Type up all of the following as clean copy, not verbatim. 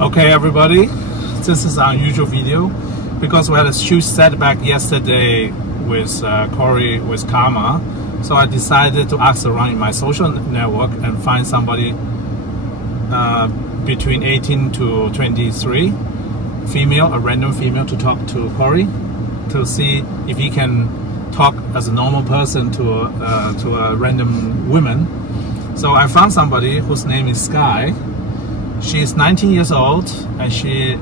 Okay, everybody, this is an unusual video because we had a huge setback yesterday with Corey with karma. So I decided to ask around in my social network and find somebody between 18 to 23, female, a random female, to talk to Corey to see if he can talk as a normal person to a random woman. So I found somebody whose name is Sky. She's 19 years old and she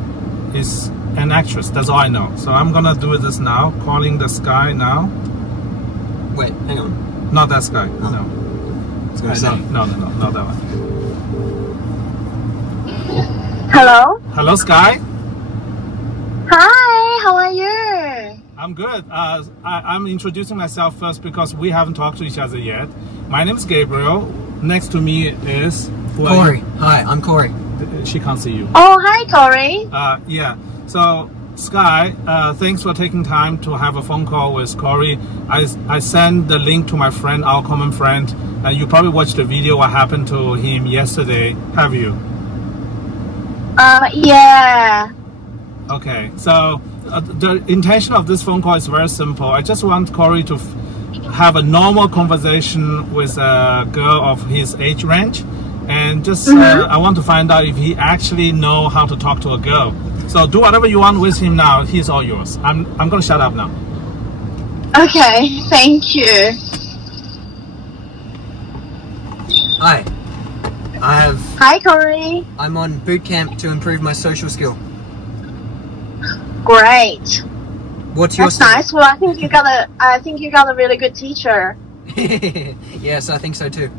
is an actress. That's all I know. So I'm gonna do this now, calling the Sky now. Wait, hang on. Not that Sky. Oh. No. No, not that one. Hello? Hello, Sky. Hi, how are you? I'm good. I'm introducing myself first because we haven't talked to each other yet. My name is Gabriel. Next to me is... Corey. Hi, I'm Corey. She can't see you. Oh, hi, Corey. Yeah. So, Sky, thanks for taking time to have a phone call with Corey. I sent the link to my friend, our common friend. You probably watched the video what happened to him yesterday. Have you? Yeah. Okay. So, the intention of this phone call is very simple. I just want Corey to have a normal conversation with a girl of his age range. And just, I want to find out if he actually know how to talk to a girl. So do whatever you want with him now. He's all yours. I'm gonna shut up now. Okay, thank you. Hi. Hi, Corey. I'm on boot camp to improve my social skill. Great. What's your That's nice. Well, I think you got a really good teacher. Yes, I think so too.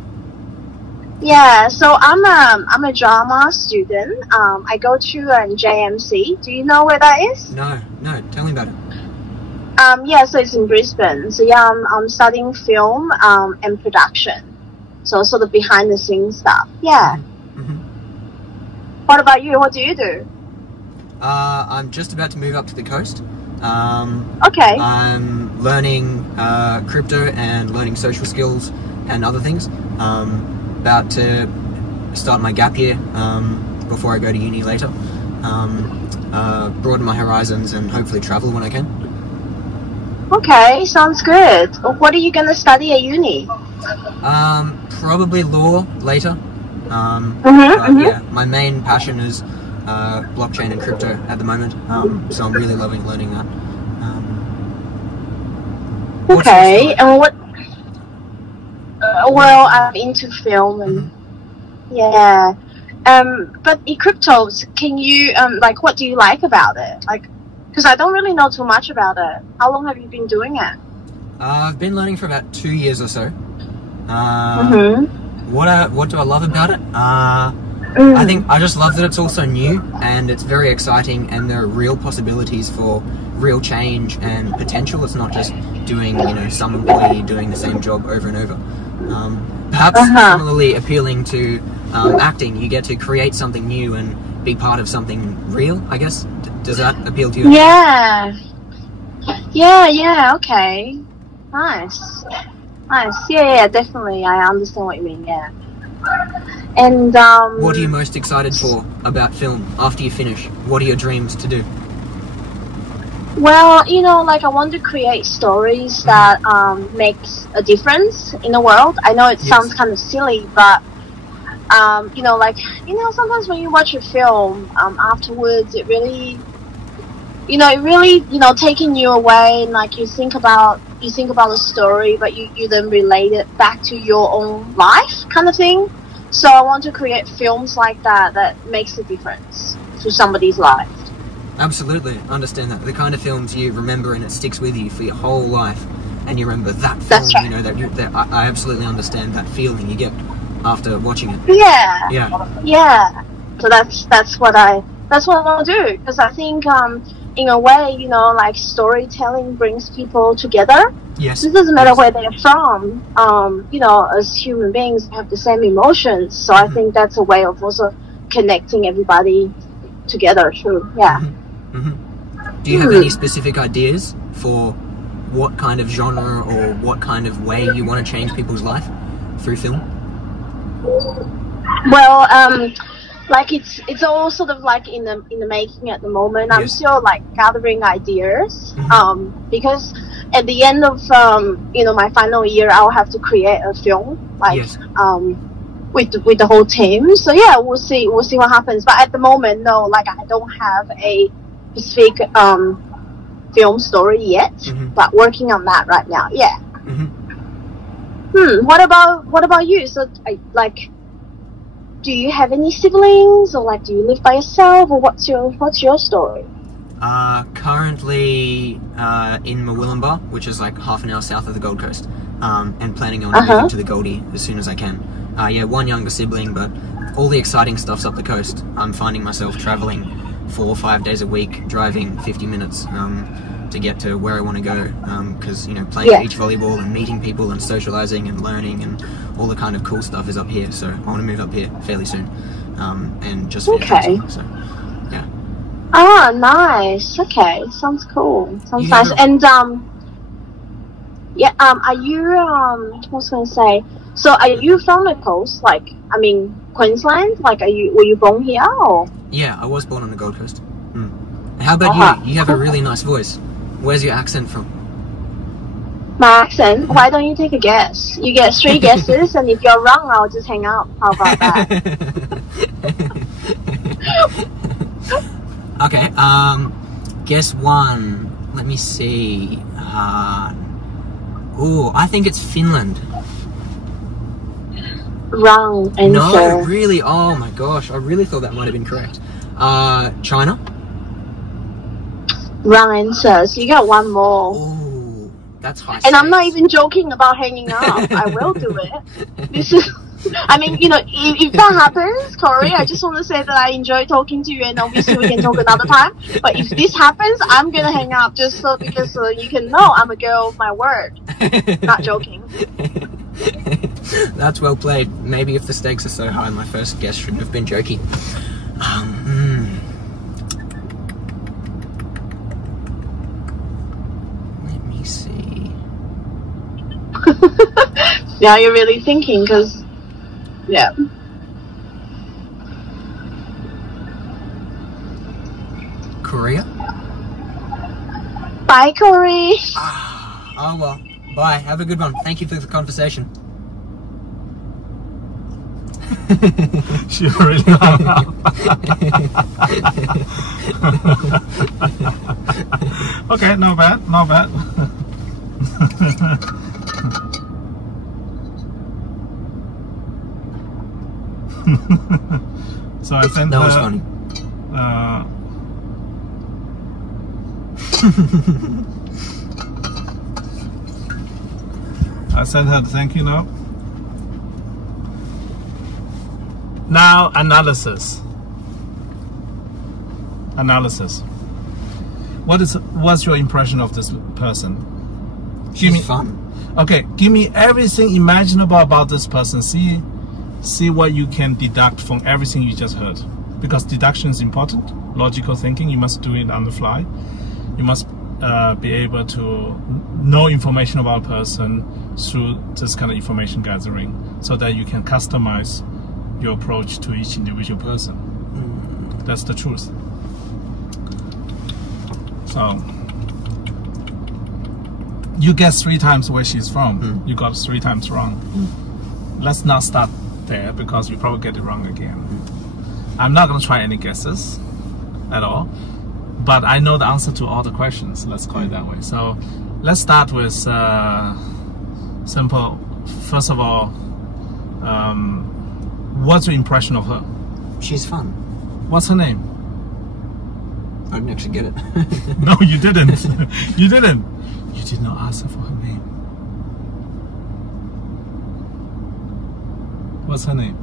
Yeah, so I'm a drama student. I go to JMC. Do you know where that is? No, tell me about it. Yeah, so it's in Brisbane. So yeah, I'm studying film and production. So sort of behind the scenes stuff. Yeah. What about you? What do you do? I'm just about to move up to the coast. Okay. I'm learning crypto and learning social skills and other things. About to start my gap year before I go to uni later. Broaden my horizons and hopefully travel when I can. Okay, sounds good. What are you going to study at uni? Probably law later. Yeah, my main passion is blockchain and crypto at the moment, so I'm really loving learning that. Okay, and what? Well, I'm into film and yeah. But in cryptos, can you like, what do you like about it? Like, because I don't really know too much about it. How long have you been doing it? I've been learning for about 2 years or so. What do I love about it? I think I just love that it's also new and it's very exciting and there are real possibilities for real change and potential. It's not just doing, some employee doing the same job over and over. Perhaps similarly appealing to acting, you get to create something new and be part of something real, I guess. Does that appeal to you? Yeah, okay. Nice. Yeah, definitely. I understand what you mean, yeah. And what are you most excited for about film after you finish? What are your dreams to do? Well, like, I want to create stories that makes a difference in the world. I know it sounds kind of silly, but sometimes when you watch a film, afterwards it really taking you away, and like you think about the story, but you then relate it back to your own life, kind of thing. So I want to create films like that makes a difference to somebody's life. Absolutely, understand that. The kind of films you remember and it sticks with you for your whole life, and you remember that film. That's right. I absolutely understand that feeling you get after watching it. Yeah. So that's what I want to do, because I think in a way, like, storytelling brings people together. Yes. It doesn't matter where they're from. As human beings, we have the same emotions. So I think that's a way of also connecting everybody together too. Yeah. Do you have any specific ideas for what kind of genre or what kind of way you want to change people's life through film? Well, like it's all sort of like in the making at the moment. I'm Yes. still like gathering ideas. Mhm. Because at the end of my final year, I'll have to create a film like Yes. with the whole team. So yeah, we'll see what happens. But at the moment, no, like I don't have a specific film story yet. Mhm. But working on that right now. Yeah. Mhm. What about you? So like, do you have any siblings, or like do you live by yourself, or what's your story? Currently in Murwillumbah, which is like half an hour south of the Gold Coast, and planning on Uh-huh. moving to the Goldie as soon as I can. Yeah, one younger sibling, but all the exciting stuff's up the coast. I'm finding myself travelling 4 or 5 days a week, driving 50 minutes to get to where I want to go, because playing Yeah. beach volleyball and meeting people and socialising and learning and all the kind of cool stuff is up here. So I want to move up here fairly soon, and just finish Okay. something, so yeah. Ah, nice. Okay, sounds cool. Sounds You nice. have And yeah. Are you what was I gonna say? So are you from the coast? Like, I mean, Queensland? Like, were you born here or? Yeah, I was born on the Gold Coast. How about Uh-huh. you? You have a really nice voice. Where's your accent from? My accent? Why don't you take a guess? You get 3 guesses, and if you're wrong, I'll just hang up. How about that? Okay, guess one. Let me see. I think it's Finland. Wrong answer. No, really? Oh my gosh, I really thought that might have been correct. China? Wrong answer. So you got one more. Oh, that's high. And I'm not stakes. even joking about hanging up. I will do it. This is, I mean, if that happens, Corey, I just want to say that I enjoy talking to you, and obviously we can talk another time. But if this happens, I'm gonna hang up just because you can know I'm a girl of my word. Not joking. That's well played. Maybe if the stakes are so high, my first guess shouldn't have been jokey. Let me see. Now you're really thinking, because, yeah. Korea? Bye, Corey. Oh well. Bye. Have a good one. Thank you for the conversation. She really hung up. Okay, not bad, not bad. So I sent That her. was funny. I sent her the thank you note. Now analysis. What's your impression of this person? She's fun. Okay, give me everything imaginable about this person. See what you can deduct from everything you just heard. Because deduction is important. Logical thinking, you must do it on the fly. You must be able to know information about a person through this kind of information gathering, so that you can customize your approach to each individual person. That's the truth. So you guessed 3 times where she's from. You got 3 times wrong. Let's not start there, because you probably get it wrong again. I'm not going to try any guesses at all, but I know the answer to all the questions. Let's call it that way. So let's start with simple. First of all, what's your impression of her? She's fun. What's her name? I didn't actually get it. No, you didn't. You didn't. You did not ask her for her name. What's her name?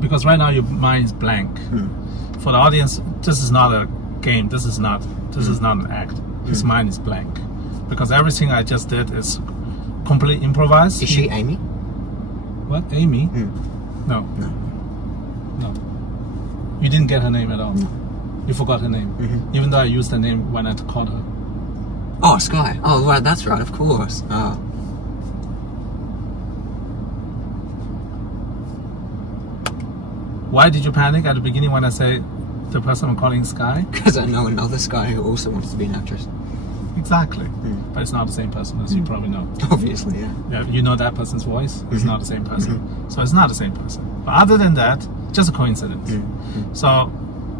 Because right now your mind is blank. For the audience, this is not a game. This is not an act. His mind is blank, because everything I just did is completely improvised. Is she Amy? What? Amy? No. No. You didn't get her name at all. You forgot her name, even though I used her name when I called her. Oh, Sky. Oh, right, that's right, of course. Oh. Why did you panic at the beginning when I say the person I'm calling Sky? Because I know another Sky who also wants to be an actress. Exactly. But it's not the same person, as you probably know. Obviously, yeah. Yeah, you know that person's voice. It's not the same person. So it's not the same person. But other than that, just a coincidence. So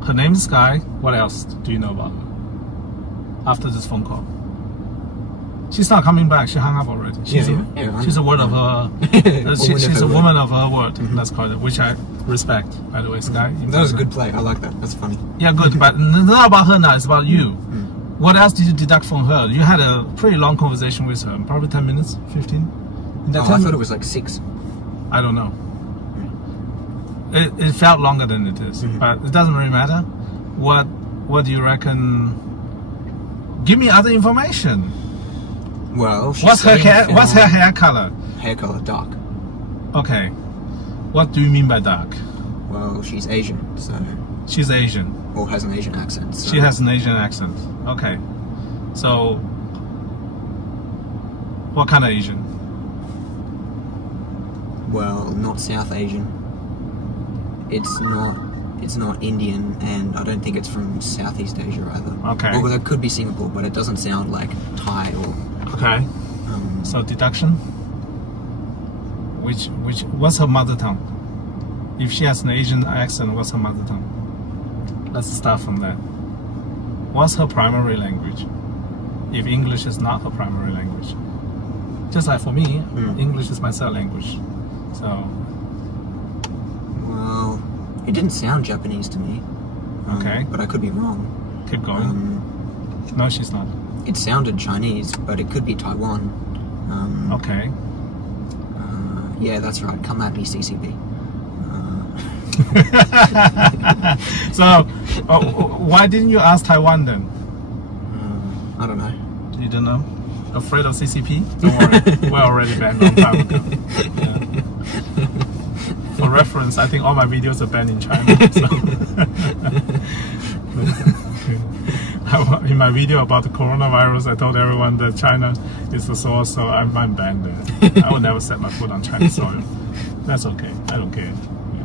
her name is Sky. What else do you know about her? After this phone call, she's not coming back. She hung up already. She's a word of her. She's a woman of her word. Let's call it, which I respect. By the way, Sky. That was a good play. I like that. That's funny. Yeah, good. But not about her now. It's about you. What else did you deduct from her? You had a pretty long conversation with her, probably 10 minutes, 15. I thought it was like 6. I don't know. It felt longer than it is, but it doesn't really matter. What do you reckon? Give me other information. Well, what's her hair color? Hair color dark. Okay. What do you mean by dark? Well, she's Asian, so. She's Asian. Or has an Asian accent. So. She has an Asian accent. Okay. So, what kind of Asian? Well, not South Asian. It's not Indian, and I don't think it's from Southeast Asia either. Okay. Well, it could be Singapore, but it doesn't sound like Thai or. Okay. So deduction. What's her mother tongue? If she has an Asian accent, what's her mother tongue? Let's start from that. What's her primary language? If English is not her primary language. Just like for me, English is my third language. So. Well, it didn't sound Japanese to me. Okay. But I could be wrong. Keep going. No, she's not. It sounded Chinese, but it could be Taiwan. Okay. Yeah, that's right. Come at me, CCB. So, why didn't you ask Taiwan then? I don't know. You don't know? Afraid of CCP? Don't worry. We're already banned a long time ago. Yeah. For reference, I think all my videos are banned in China. So. In my video about the coronavirus, I told everyone that China is the source, so I'm banned there. I will never set my foot on Chinese soil. That's okay. I don't care. Yeah.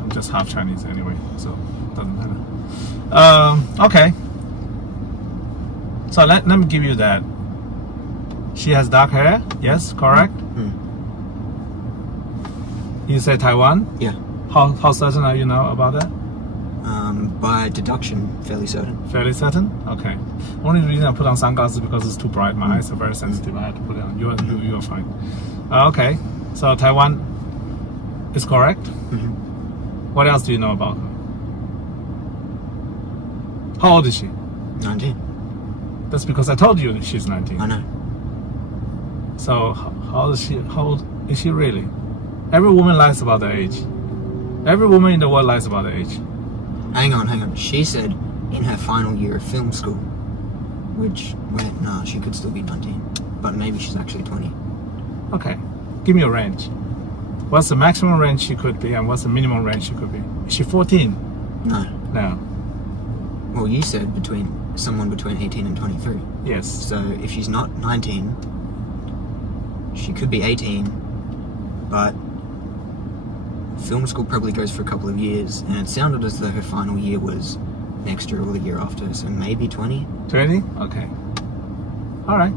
I'm just half Chinese anyway, so it doesn't matter. Okay. So let me give you that. She has dark hair. Yes, correct. You say Taiwan? Yeah. How certain are you now about that? By deduction, fairly certain. Fairly certain? Okay. Only reason I put on sunglasses because it's too bright. My eyes are very sensitive. I had to put it on. You're fine. Okay. So Taiwan is correct. What else do you know about her? How old is she? 19. That's because I told you she's 19. I know. So how old is she really? Every woman lies about their age. Every woman in the world lies about their age. Hang on. She said in her final year of film school, she could still be 19, but maybe she's actually 20. Okay, give me a range. What's the maximum range she could be, and what's the minimum range she could be? Is she 14? No. No. Well, you said someone between 18 and 23. Yes. So if she's not 19, she could be 18, but film school probably goes for a couple of years, and it sounded as though her final year was next year or the year after, so maybe 20. 20? Okay. All right.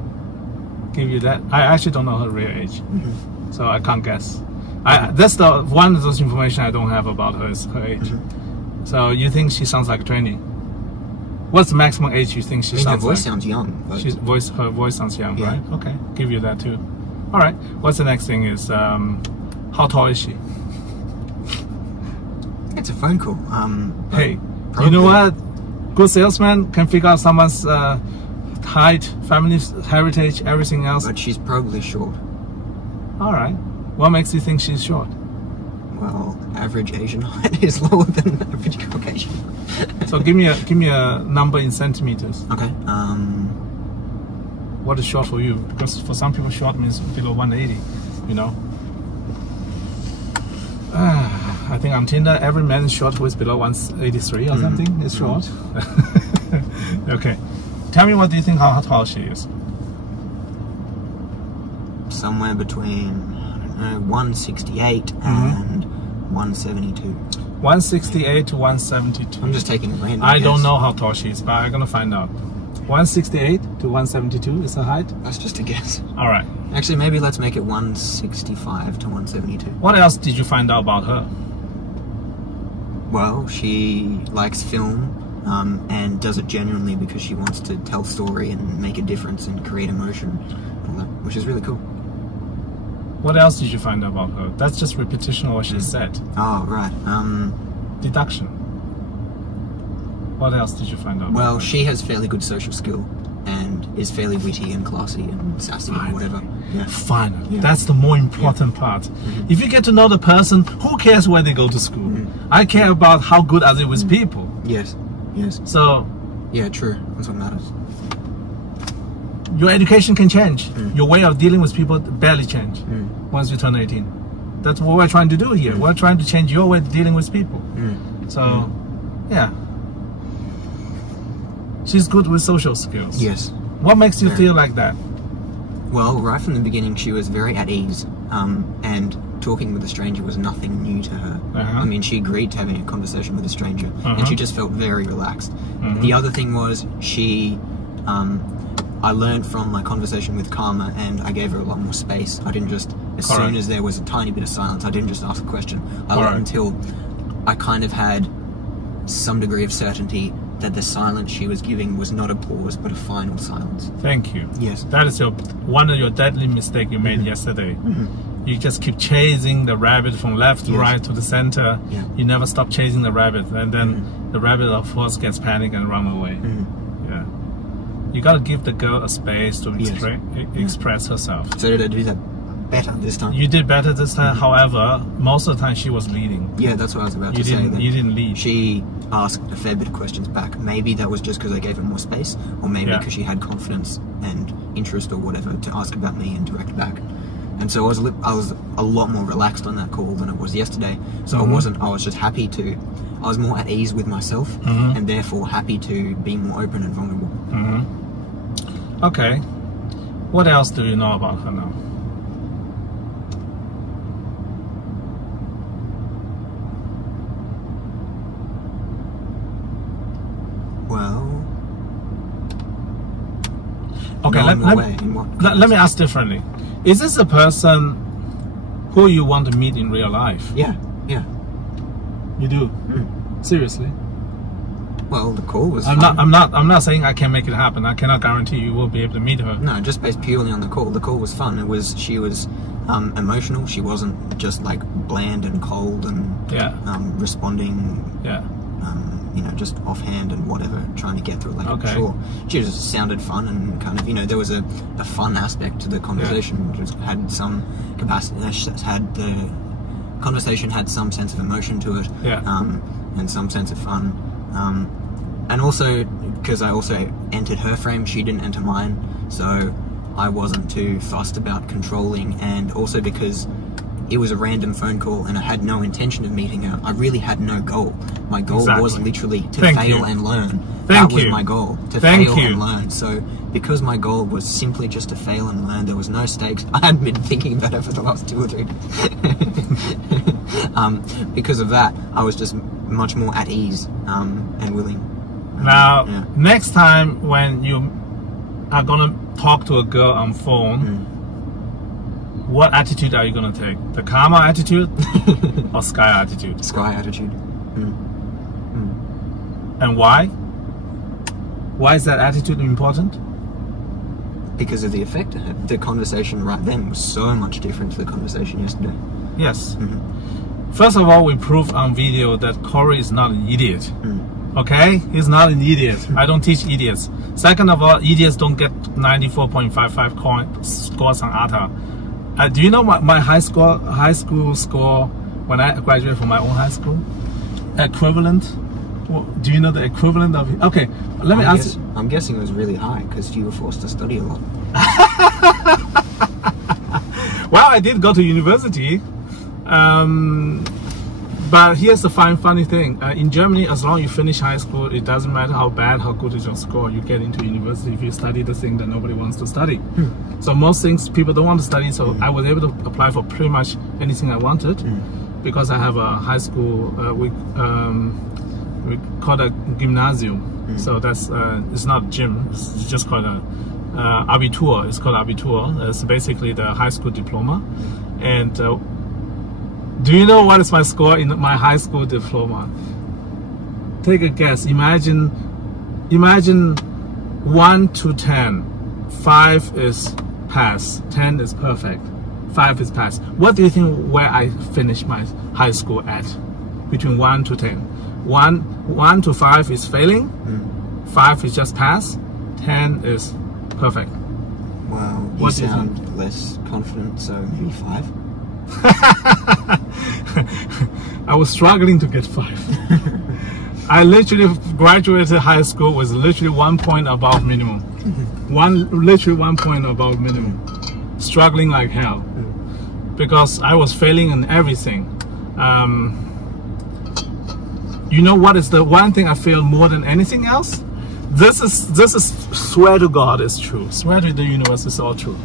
Give you that. I actually don't know her real age, so I can't guess. That's the one of those information I don't have about her is her age. So you think she sounds like 20? What's the maximum age you think she sounds like? Her voice sounds young. But... Her voice sounds young, yeah. Right? Okay. Give you that too. All right. What's the next thing is, how tall is she? It's a phone call. Hey, you know what? Good salesman can figure out someone's height, family heritage, everything else. But she's probably short. All right. What makes you think she's short? Well, average Asian height is lower than average Caucasian. So give me a number in centimeters. Okay. What is short for you? Because for some people, short means below 180. You know. I think on Tinder, every man is short who is below 183 or something is short. Okay. Tell me, what do you think how tall she is? Somewhere between, I don't know, 168 and 172. 168 to 172. I'm just taking a random I guess. don't know how tall she is, but I'm gonna find out. 168 to 172 is her height? That's just a guess. Alright. Actually, maybe let's make it 165 to 172. What else did you find out about her? Well, she likes film and does it genuinely because she wants to tell story and make a difference and create emotion, all that, which is really cool. What else did you find out about her? That's just repetition of what she said. Oh, right. Deduction. What else did you find out? Well, she has fairly good social skill and is fairly witty and classy and sassy and whatever. Yeah. Fine. Yeah. That's the more important part. If you get to know the person, who cares where they go to school? I care about how good are they with people. Yes. Yes. So, Yeah, true. That's what matters. your education can change. Your way of dealing with people barely change once you turn 18. That's what we're trying to do here. We're trying to change your way of dealing with people. So, yeah. She's good with social skills. Yes. What makes you Very. feel like that? Well, right from the beginning, she was very at ease, and talking with a stranger was nothing new to her. I mean, she agreed to having a conversation with a stranger, and she just felt very relaxed. The other thing was she, I learned from my conversation with Karma, and I gave her a lot more space. I didn't just, as soon as there was a tiny bit of silence, I didn't just ask a question. I let until I kind of had some degree of certainty that the silence she was giving was not a pause, but a final silence. Thank you. Yes. That is one of your deadly mistakes you made yesterday. You just keep chasing the rabbit from left to right to the center. Yeah. You never stop chasing the rabbit, and then the rabbit, of course, gets panicked and run away. Yeah. You gotta give the girl a space to express herself. So did I do that better this time? You did better this time. However, most of the time she was leading. Yeah, that's what I was about You to say. didn't. Then. You didn't lead. She asked a fair bit of questions back. Maybe that was just because I gave her more space, or maybe because she had confidence and interest or whatever to ask about me and direct back. And so I was a lot more relaxed on that call than I was yesterday. So I was just happy to, I was more at ease with myself and therefore happy to be more open and vulnerable. Okay. What else do you know about her now? Well, Okay, let me ask differently. Is this a person who you want to meet in real life? Yeah, yeah. You do? Seriously? Well, the call was I'm fun. not saying I can make it happen. I cannot guarantee you will be able to meet her. No, just based purely on the call. The call was fun. She was emotional. She wasn't just like bland and cold and responding. Yeah. You know, just offhand and whatever, trying to get through. Like, sure, she just sounded fun and kind of, you know, there was a fun aspect to the conversation. Just had some capacity. The conversation had some sense of emotion to it, and some sense of fun. And also, because I also entered her frame, she didn't enter mine, so I wasn't too fussed about controlling, and also because it was a random phone call and I had no intention of meeting her. I really had no goal. My goal was literally to fail and learn. That was my goal, to fail and learn. So because my goal was simply just to fail and learn, there was no stakes. I hadn't been thinking about it for the last 2 or 3 days. Because of that, I was just much more at ease and willing. Now, next time when you are going to talk to a girl on phone, what attitude are you going to take? The Karma attitude or Sky attitude? Sky attitude. And why? Why is that attitude important? Because of the effect it had. The conversation right then was so much different to the conversation yesterday. Yes. First of all, we proved on video that Corey is not an idiot. Okay? He's not an idiot. I don't teach idiots. Second of all, idiots don't get 94.55 scores on ATA. Do you know my high school score when I graduated from my own high school? Equivalent? Do you know the equivalent of it? Okay, let me ask you. I'm guessing it was really high because you were forced to study a lot. Well, I did go to university. But here's the funny thing. In Germany, as long as you finish high school, it doesn't matter how bad, how good is your score. You get into university if you study the thing that nobody wants to study. So most things people don't want to study, so I was able to apply for pretty much anything I wanted. because I have a high school. We call it gymnasium. So that's it's not gym. It's just called a Abitur. It's called Abitur. It's basically the high school diploma. And do you know what is my score in my high school diploma? Take a guess. Imagine 1 to 10. 5 is pass. 10 is perfect. 5 is pass. What do you think where I finished my high school at? Between 1 to 10. 1 to 5 is failing. 5 is just pass. 10 is perfect. Wow, you sound less confident, so maybe 5? I was struggling to get 5. I literally graduated high school with literally 1 point above minimum. Literally 1 point above minimum. Struggling like hell. Because I was failing in everything. You know what is the one thing I failed more than anything else? This is swear to God it's true. Swear to the universe it's all true.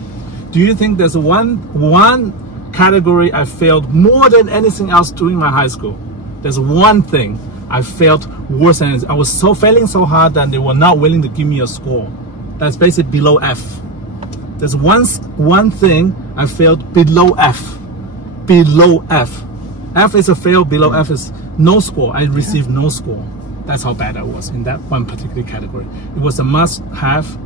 Do you think there's one category I failed more than anything else during my high school? There's one thing I failed worse than anything. I was failing so hard that they were not willing to give me a score. That's basically below F. There's one thing I failed below F. Below F. F is a fail, below F is no score. I received no score. That's how bad I was in that one particular category. It was a must-have,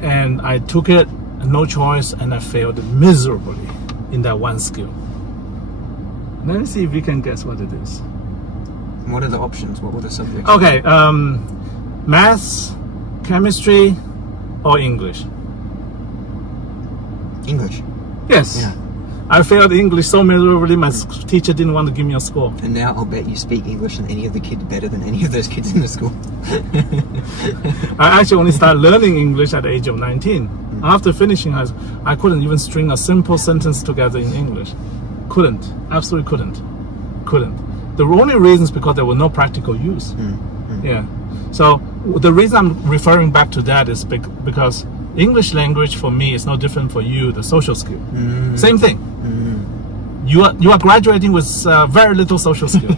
and I took it, no choice, and I failed miserably in that one skill. Let me see if you can guess what it is. What are the options? What were the subjects? Okay, maths, chemistry, or English? English. Yes. Yeah. I failed English so miserably, my teacher didn't want to give me a score. And now I'll bet you speak English than any of the kids better than any of those kids in the school. I actually only started learning English at the age of 19. After finishing high school, I couldn't even string a simple sentence together in English. Couldn't. Absolutely couldn't. The only reason is because there were no practical use. Yeah. So the reason I'm referring back to that is because English language for me is no different for you, the social skill. Same thing. You are graduating with very little social skill.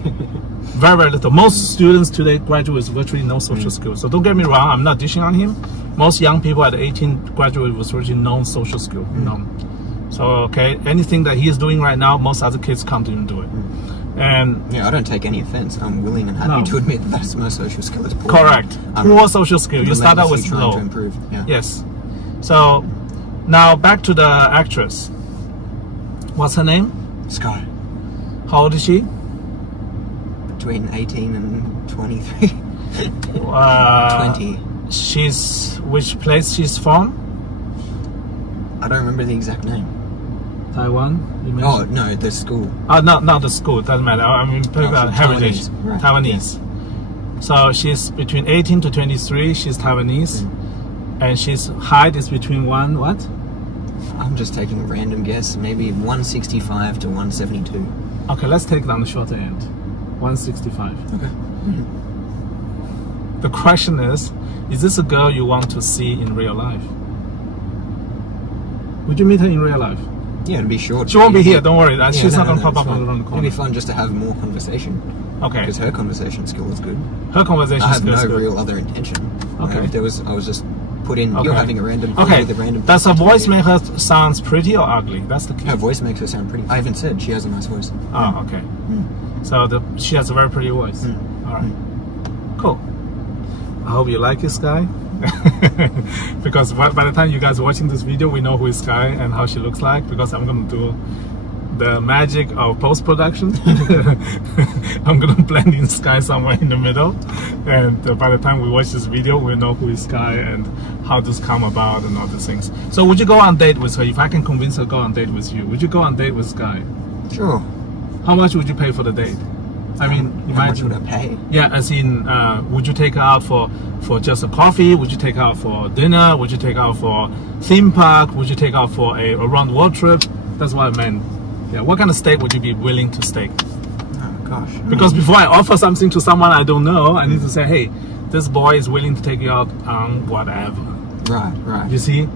Very little. Most students today graduate with virtually no social skill. So don't get me wrong, I'm not dishing on him. Most young people at 18 graduate with virtually no social skill. None. So okay, anything that he is doing right now, most other kids can't even do it. And yeah, I don't take any offense. I'm willing and happy to admit that that's my social skill is poor. Correct. Poor social skill. You start out with low. To improve. Yeah. Yes. So now back to the actress. What's her name? Sky. How old is she? Between 18 and 23. 20. She's which place she's from? I don't remember the exact name. Taiwan? Oh no, the school. Oh, not the school. It doesn't matter. I mean, heritage. Taiwanese. Right. Taiwanese. Yeah. So she's between 18 to 23. She's Taiwanese, and she's height is between what? I'm just taking a random guess. Maybe 165 to 172. Okay, let's take it on the shorter end. 165. Okay. The question is this a girl you want to see in real life? Would you meet her in real life? Yeah, it'd be short. She won't be here, don't worry. She's not going to pop up on the corner. It'd be fun just to have more conversation. Okay. Because her conversation skill is good. Her conversation skill is good. I have no real other intention. Okay. I was just put in, you're having a random with a random. Does her voice make her sound pretty or ugly? That's the key. Her voice makes her sound pretty. I haven't said she has a nice voice. Oh, okay. So she has a very pretty voice. All right. Cool. I hope you like this guy. Because by the time you guys are watching this video, we know who is Sky and how she looks like, because I'm going to do the magic of post-production. I'm going to blend in Sky somewhere in the middle, and by the time we watch this video, we'll know who is Sky and how this come about and all these things. So would you go on date with her? If I can convince her to go on date with you, would you go on date with Sky? Sure. How much would you pay for the date? I mean, how much would I pay? Yeah, as in, would you take her out for just a coffee? Would you take her out for dinner? Would you take her out for theme park? Would you take her out for a round world trip? That's what I meant. Yeah, what kind of steak would you be willing to stake? Oh gosh. Because before I offer something to someone I don't know, I need to say, hey, this boy is willing to take you out on whatever. Right. You see?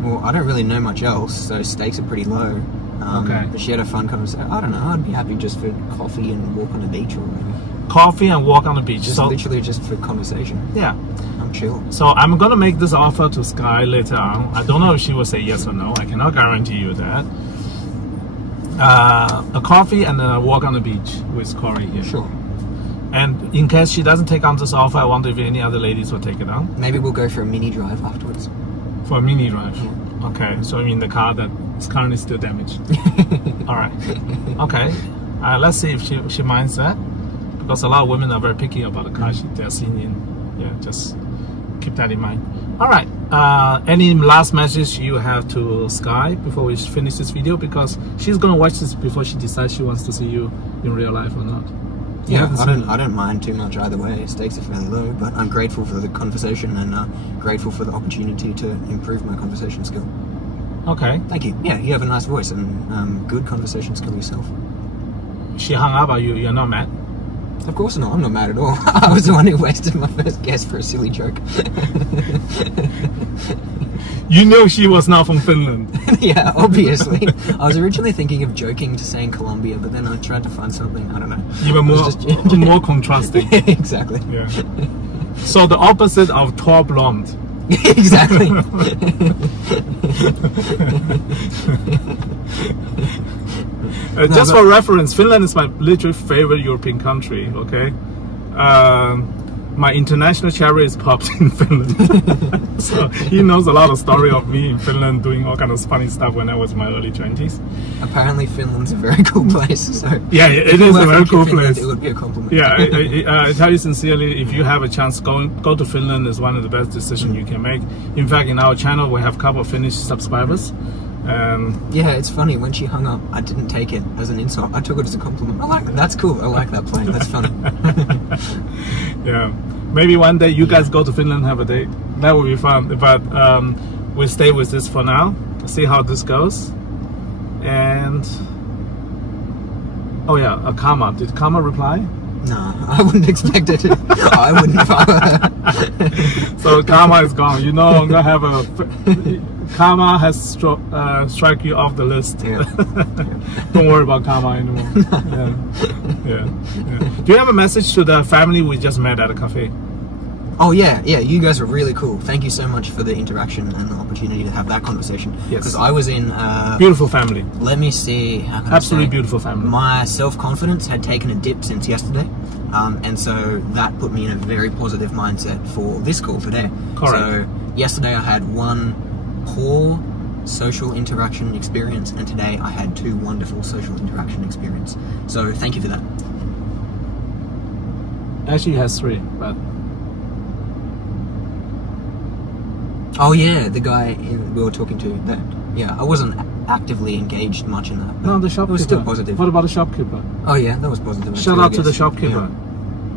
Well, I don't really know much else, so stakes are pretty low. Okay. But she had a fun conversation. I don't know. I'd be happy just for coffee and walk on the beach or whatever. Coffee and walk on the beach. Just so literally just for conversation. yeah. I'm chill. So I'm gonna make this offer to Sky later on. I don't know if she will say yes or no. I cannot guarantee you that. A coffee and a walk on the beach with Corey here. Sure. And in case she doesn't take on this offer, I wonder if any other ladies will take it on. Maybe we'll go for a mini drive afterwards. For a mini drive. Yeah. Okay, so I mean the car that is currently still damaged. All right. Okay. Let's see if she minds that, because a lot of women are very picky about the car they're seeing in. Yeah, just keep that in mind. All right. Any last message you have to Sky before we finish this video? Because she's gonna watch this before she decides she wants to see you in real life or not. Yeah, I don't mind too much either way. Stakes are fairly low, but I'm grateful for the conversation and grateful for the opportunity to improve my conversation skill. Okay. Thank you. Yeah, you have a nice voice and good conversation skill yourself. She hung up. You're not mad? Of course not. I'm not mad at all. I was the one who wasted my first guess for a silly joke. You know she was not from Finland. Yeah, obviously. I was originally thinking of joking to saying Colombia, but then I tried to find something, I don't know. Even more contrasting. Exactly. Yeah. So the opposite of tall blonde. Exactly. Just for reference, Finland is my literally favorite European country, okay? My international cherry is popped in Finland. So he knows a lot of story of me in Finland doing all kind of funny stuff when I was in my early 20s. Apparently Finland's a very cool place, so... Yeah, it is a very cool place. It would be a compliment. Yeah, I tell you sincerely, if you have a chance, go to Finland is one of the best decisions you can make. In fact, in our channel, we have a couple of Finnish subscribers. Yeah, it's funny, when she hung up, I didn't take it as an insult. I took it as a compliment. I like that. That's cool. I like that plane. That's funny. Yeah, maybe one day you guys go to Finland and have a date. That would be fun. But we'll stay with this for now. See how this goes. And oh yeah, Karma. Did Karma reply? No, I wouldn't expect it. I wouldn't. So Karma is gone. You no longer have a. Karma has struck you off the list. Yeah. Don't worry about Karma anymore. Yeah. Do you have a message to the family we just met at a cafe? Oh yeah, you guys are really cool. Thank you so much for the interaction and the opportunity to have that conversation. Yes. Because I was in... beautiful family. Let me see, how can Absolutely I say? Beautiful family. My self-confidence had taken a dip since yesterday. And so that put me in a very positive mindset for this call today. Correct. So yesterday I had one poor social interaction experience, and today I had two wonderful social interaction experience. So thank you for that. Actually, he has three, but... Oh yeah, the guy we were talking to. That yeah, I wasn't actively engaged much in that. No, the shopkeeper. It was still positive. What about the shopkeeper? Oh yeah, that was positive. Shout out to the shopkeeper.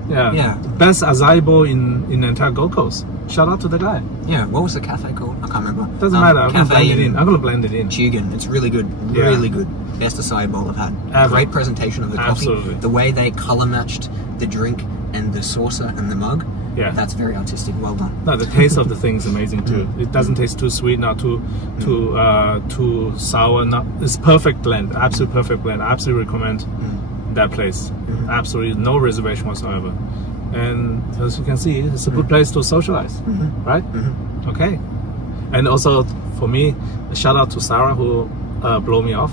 Yeah. Best acai bowl in the entire Gold Coast. Shout out to the guy. Yeah. What was the cafe called? I can't remember. Doesn't matter. I'm gonna blend it in. I'm gonna blend it in. Tugan. It's really good. Really good. Best acai bowl I've had. Ever. Great presentation of the coffee. Absolutely. The way they color matched the drink and the saucer and the mug. Yeah. That's very artistic. Well done. No, the taste of the thing is amazing too. It doesn't taste too sweet, not too sour. It's perfect blend. Absolute perfect blend. I absolutely recommend that place. Absolutely no reservation whatsoever. And as you can see, it's a good place to socialize, right? Okay. And also for me, a shout out to Sarah who blew me off.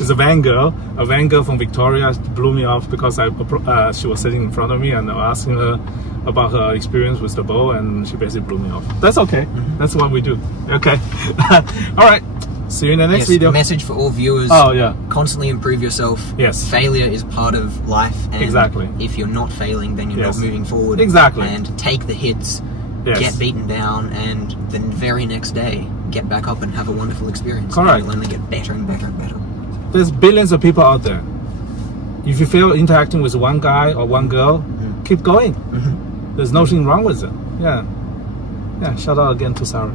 It's a van girl from Victoria blew me off because she was sitting in front of me and I was asking her about her experience with the bow, and she basically blew me off. That's okay. That's what we do. Okay. All right. See you in the next video. Message for all viewers. Oh yeah. Constantly improve yourself. Yes. Failure is part of life. And exactly. If you're not failing, then you're not moving forward. Exactly. And take the hits. Yes. Get beaten down, and the very next day get back up and have a wonderful experience. Correct. And you'll only get better and better and better. There's billions of people out there. If you feel interacting with one guy or one girl, keep going. There's nothing wrong with it. Yeah. Shout out again to Sarah.